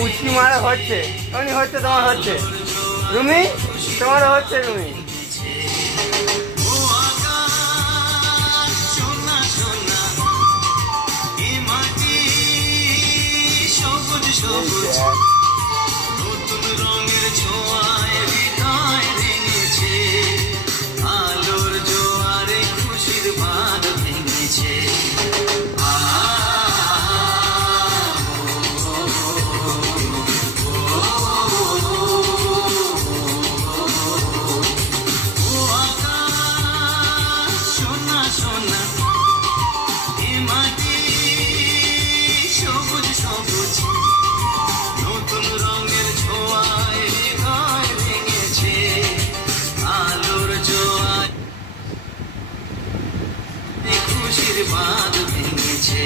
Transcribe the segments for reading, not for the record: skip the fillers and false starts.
পুচকি মারা হচ্ছে, এমনি হচ্ছে, তোমার হচ্ছে রুমি, তোমারও হচ্ছে রুমি। নতুন রঙের ছোঁয়ায় হৃদয় ভেঙেছে, আলোর জোয়ারে খুশির বাঁধ ভেঙেছে। সোনা সোনা এ মাটি সবুজ সবুজ, নতুন রঙের ছোঁয়ায় হৃদয় ভেঙেছে, আলোর জোয়ারে খুশির বাঁধ ভেঙেছে।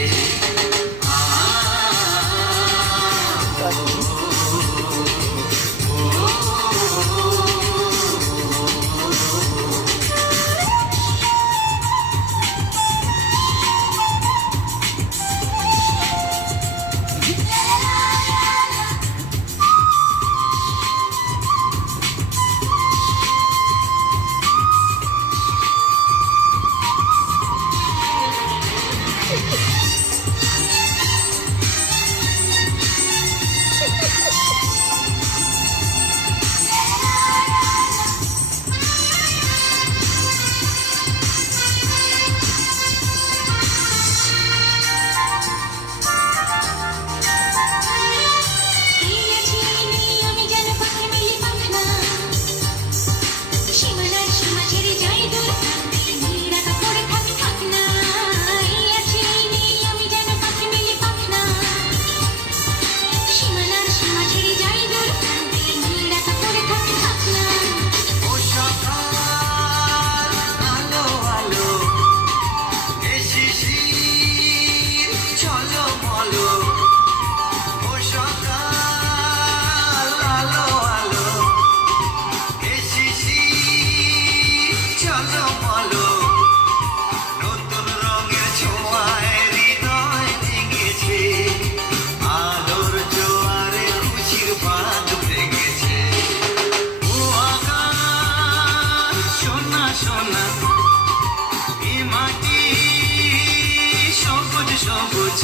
সবুজ সবুজ